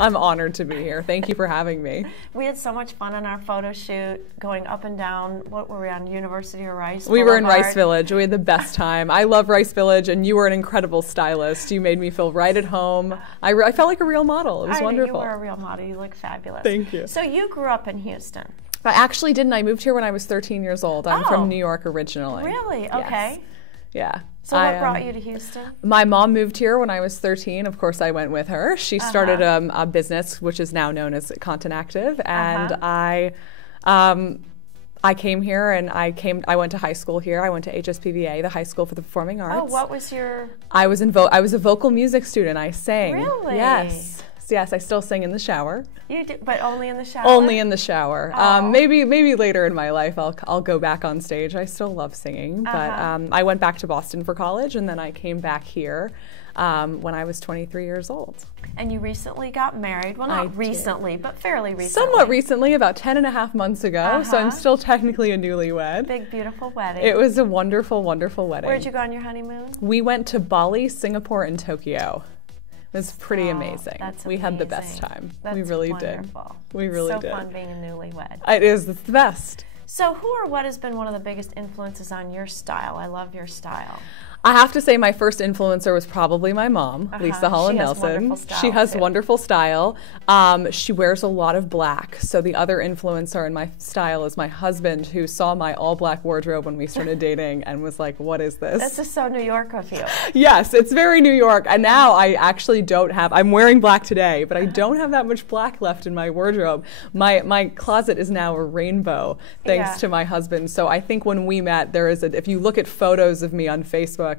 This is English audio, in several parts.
I'm honored to be here. Thank you for having me. We had so much fun on our photo shoot, going up and down. What were we on, University or Rice? We were in Rice Village. We had the best time. I love Rice Village, and you were an incredible stylist. You made me feel right at home. I felt like a real model. It was wonderful. You were a real model. You look fabulous. Thank you. So you grew up in Houston. I actually didn't. I moved here when I was 13 years old. I'm from New York originally. Really? Yes. Okay. Yeah. So what brought you to Houston? My mom moved here when I was 13. Of course, I went with her. She started a business, which is now known as Content Active, and I came here, and I went to high school here. I went to HSPVA, the High School for the Performing Arts. Oh, what was your? I was a vocal music student. I sang. Really? Yes. Yes, I still sing in the shower. You did, but only in the shower? Only in the shower. Maybe later in my life I'll go back on stage. I still love singing, but I went back to Boston for college, and then I came back here when I was 23 years old. And you recently got married. Well, not recently, but fairly recently. Somewhat recently, about 10.5 months ago, so I'm still technically a newlywed. Big, beautiful wedding. It was a wonderful, wonderful wedding. Where'd you go on your honeymoon? We went to Bali, Singapore, and Tokyo. It was pretty amazing. That's we had the best time. We really wonderful. did. We really did. So fun being a newlywed. It is. It's the best. So who or what has been one of the biggest influences on your style? I love your style. I have to say my first influencer was probably my mom, Lisa Holland Nelson. She has wonderful style. She wears a lot of black. So the other influencer in my style is my husband, who saw my all black wardrobe when we started dating and was like, what is this? This is so New York of you. Yes, it's very New York. And now I actually don't have, I'm wearing black today, but I don't have that much black left in my wardrobe. My closet is now a rainbow, thanks to my husband. So I think when we met, if you look at photos of me on Facebook,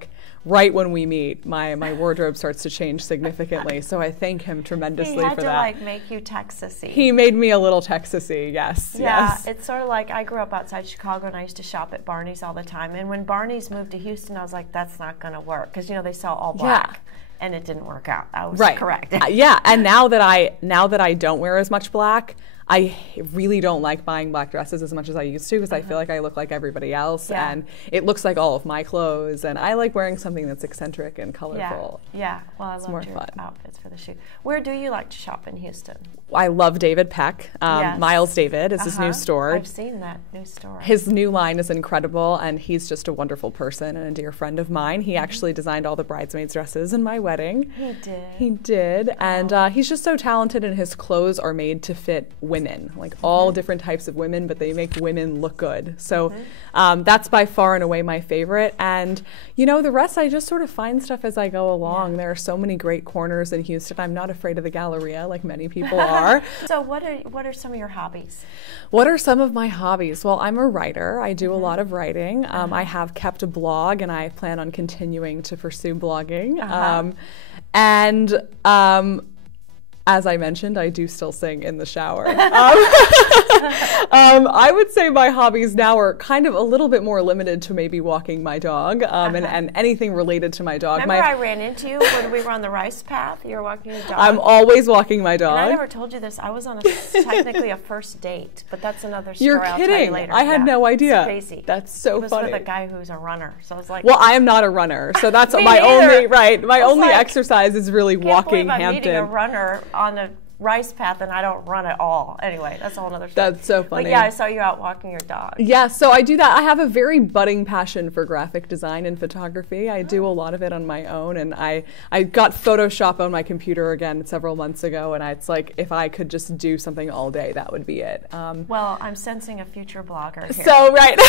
right when we meet, my wardrobe starts to change significantly. So I thank him tremendously for that. He had to like make you Texas-y. He made me a little Texas-y, yes. Yeah, yes. It's sort of like I grew up outside Chicago, and I used to shop at Barney's all the time. And when Barney's moved to Houston, I was like, that's not going to work, because they sell all black. And it didn't work out. I was correct. Yeah, and now that I don't wear as much black, I really don't like buying black dresses as much as I used to, because I feel like I look like everybody else, and it looks like all of my clothes, and I like wearing something that's eccentric and colorful. Well, I love your outfits for the shoot. Where do you like to shop in Houston? I love David Peck. Miles David is his new store. I've seen that new store. His new line is incredible, and he's just a wonderful person and a dear friend of mine. He actually designed all the bridesmaids' dresses in my wedding. He did. He did, and he's just so talented, and his clothes are made to fit women, like all different types of women, but they make women look good. So that's by far and away my favorite. And the rest, I just sort of find stuff as I go along. There are so many great corners in Houston. I'm not afraid of the Galleria like many people are. So what are some of your hobbies? What are some of my hobbies? Well, I'm a writer. I do a lot of writing. I have kept a blog, and I plan on continuing to pursue blogging. As I mentioned, I do still sing in the shower. I would say my hobbies now are kind of a little bit more limited to maybe walking my dog and anything related to my dog. Remember I ran into you when we were on the rice path? You were walking your dog. I'm always walking my dog. And I never told you this. I was on technically a first date, but that's another story. You're kidding. I'll tell you later. I had no idea. It's crazy. That's so funny. It was with a guy who's a runner, so I was like. Well, I am not a runner, so that's my only exercise is really walking Hampton. I'm meeting a runner on a rice path, and I don't run at all. Anyway, that's a whole other story. That's so funny. But yeah, I saw you out walking your dog. Yeah, so I do that. I have a very budding passion for graphic design and photography. I do a lot of it on my own, and I got Photoshop on my computer again several months ago, and it's like if I could just do something all day, that would be it. Well, I'm sensing a future blogger here. So, right.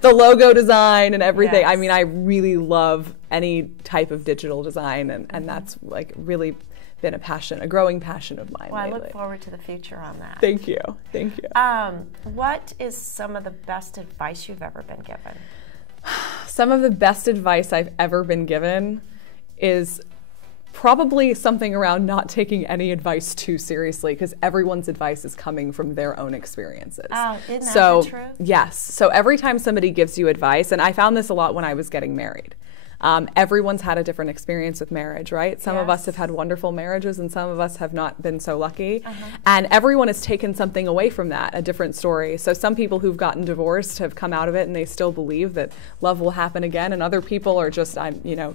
The logo design and everything. Yes. I mean, I really love any type of digital design, and that's like really been a growing passion of mine lately. I look forward to the future on that. Thank you. Thank you. What is some of the best advice you've ever been given? Some of the best advice I've ever been given is probably something around not taking any advice too seriously, because everyone's advice is coming from their own experiences. Oh, isn't that the truth? Yes. So every time somebody gives you advice, and I found this a lot when I was getting married. Everyone's had a different experience with marriage, right? Some of us have had wonderful marriages and some of us have not been so lucky. And everyone has taken something away from that, a different story. So some people who've gotten divorced have come out of it and they still believe that love will happen again, and other people are just,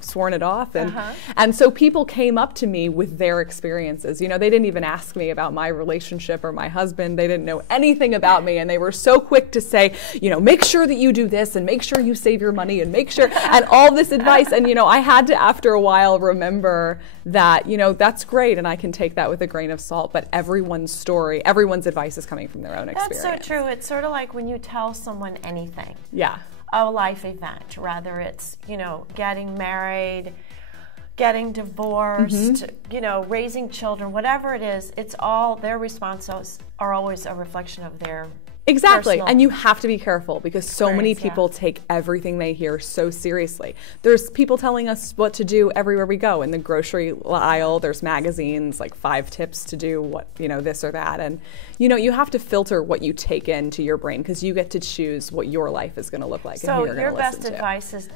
sworn it off. And so people came up to me with their experiences. They didn't even ask me about my relationship or my husband. They didn't know anything about me, and they were so quick to say, make sure that you do this and make sure you save your money and make sure, and all this advice. And I had to, after a while, remember that that's great and I can take that with a grain of salt, but everyone's story, everyone's advice is coming from their own experience. That's so true. It's sort of like when you tell someone anything. Yeah. A life event, rather it's getting married, getting divorced, raising children, whatever it is, it's all, their responses are always a reflection of their Exactly. personal. And you have to be careful because so many people take everything they hear so seriously. There's people telling us what to do everywhere we go. In the grocery aisle, there's magazines like 5 tips to do what, this or that. And, you have to filter what you take into your brain because you get to choose what your life is going to look like and who you're going to listen to. So your best advice is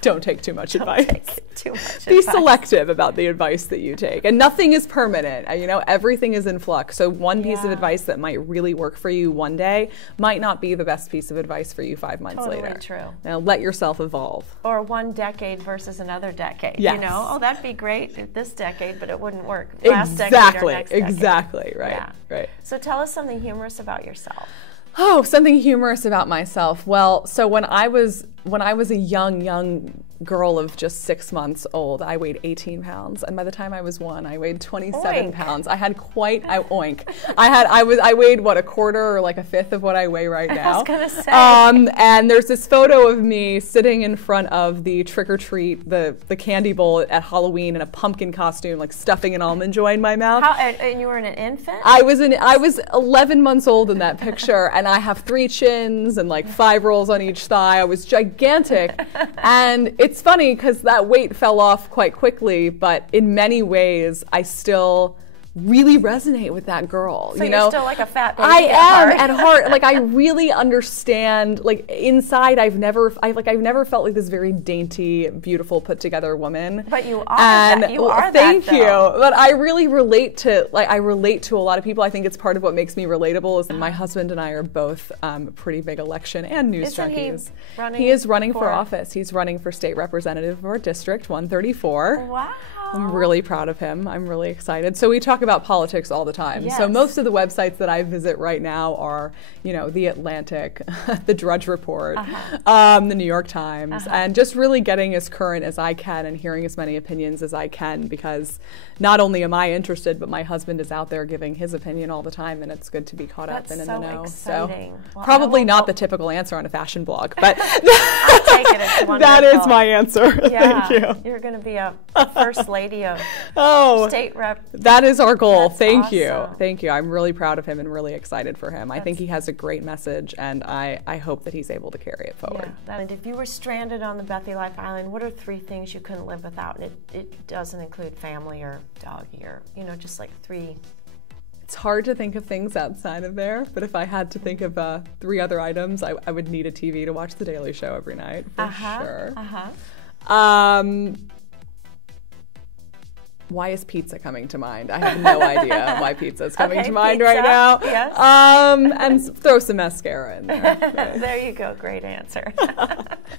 don't take too much advice. Take too much Be advice. selective about the advice that you take. And nothing is permanent. Everything is in flux. So one piece of advice that might really work for you one day might not be the best piece of advice for you 5 months later. Totally true. Now let yourself evolve. Or one decade versus another decade. Yes. That'd be great this decade, but it wouldn't work Last decade or next decade. Exactly. Right. Yeah. Right. So tell us something humorous about yourself. Oh, something humorous about myself. Well, so when I was a young girl of just 6 months old, I weighed 18 pounds, and by the time I was 1, I weighed 27 pounds. I had quite oink. I weighed a quarter or like a fifth of what I weigh right now. I was gonna say. And there's this photo of me sitting in front of the trick or treat, the candy bowl at Halloween in a pumpkin costume, like stuffing an almond joy in my mouth. And you were an infant? I was 11 months old in that picture, and I have 3 chins and like 5 rolls on each thigh. I was gigantic, and it's funny because that weight fell off quite quickly, but in many ways I still really resonate with that girl. So you're still like a fat baby I am at heart. Like I really understand. Like inside, I've never felt like this very dainty, beautiful, put together woman. But you are. You are. Thank you. But I really relate to a lot of people. I think it's part of what makes me relatable is that my husband and I are both pretty big election and news junkies. He is running for office. He's running for state representative of our district, 134. Wow. I'm really proud of him. I'm really excited. So we talk about politics all the time. Yes. So most of the websites that I visit right now are, The Atlantic, The Drudge Report, The New York Times, and just really getting as current as I can and hearing as many opinions as I can because not only am I interested, but my husband is out there giving his opinion all the time, and it's good to be caught up and in the know. Exciting. So probably not the typical answer on a fashion blog, but I'll take it. It's wonderful. That is my answer. Yeah. Thank you. You're going to be a first lady of state rep. That is our goal. That's Thank awesome. you. Thank you. I'm really proud of him and really excited for him. I think he has a great message, and I hope that he's able to carry it forward. Yeah. And if you were stranded on the Bethy Life Island, what are 3 things you couldn't live without? And it doesn't include family or doggy or, just like 3. It's hard to think of things outside of there, but if I had to think of 3 other items, I would need a TV to watch The Daily Show every night, for sure. Why is pizza coming to mind? I have no idea why pizza is coming to mind right now. Yes. And throw some mascara in there. There you go. Great answer.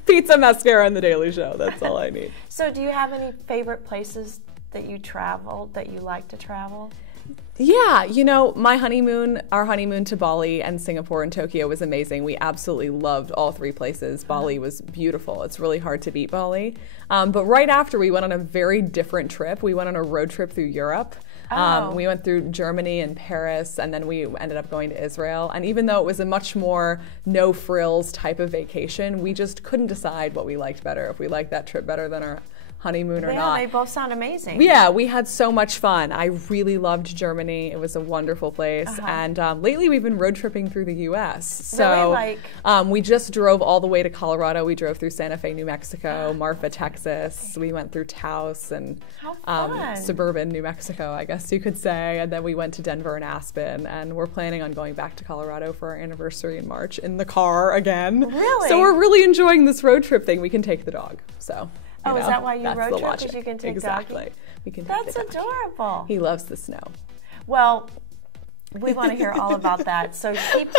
Pizza, mascara, and The Daily Show. That's all I need. So do you have any favorite places that you travel, that you like to travel? Yeah, our honeymoon to Bali and Singapore and Tokyo was amazing. We absolutely loved all 3 places. Bali was beautiful. It's really hard to beat Bali. But right after, we went on a very different trip. We went on a road trip through Europe. We went through Germany and Paris, and then we ended up going to Israel. And even though it was a much more no-frills type of vacation, we just couldn't decide what we liked better, if we liked that trip better than our honeymoon or not. Yeah, they both sound amazing. Yeah, we had so much fun. I really loved Germany. It was a wonderful place. And lately we've been road tripping through the U.S. So we just drove all the way to Colorado. We drove through Santa Fe, New Mexico, Marfa, Texas. We went through Taos and suburban New Mexico, I guess you could say. And then we went to Denver and Aspen. And we're planning on going back to Colorado for our anniversary in March in the car again. Really? So we're really enjoying this road trip thing. We can take the dog. So. Oh, is that why you That's road the trip? logic. Because you can take Exactly. doggy? We can That's take the doggy. adorable. He loves the snow. Well, we want to hear all about that. So keep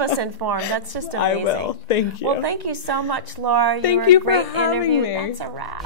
us informed. That's just amazing. I will. Thank you. Well, thank you so much, Laura. Thank you you were a for great having interview. me. That's a wrap.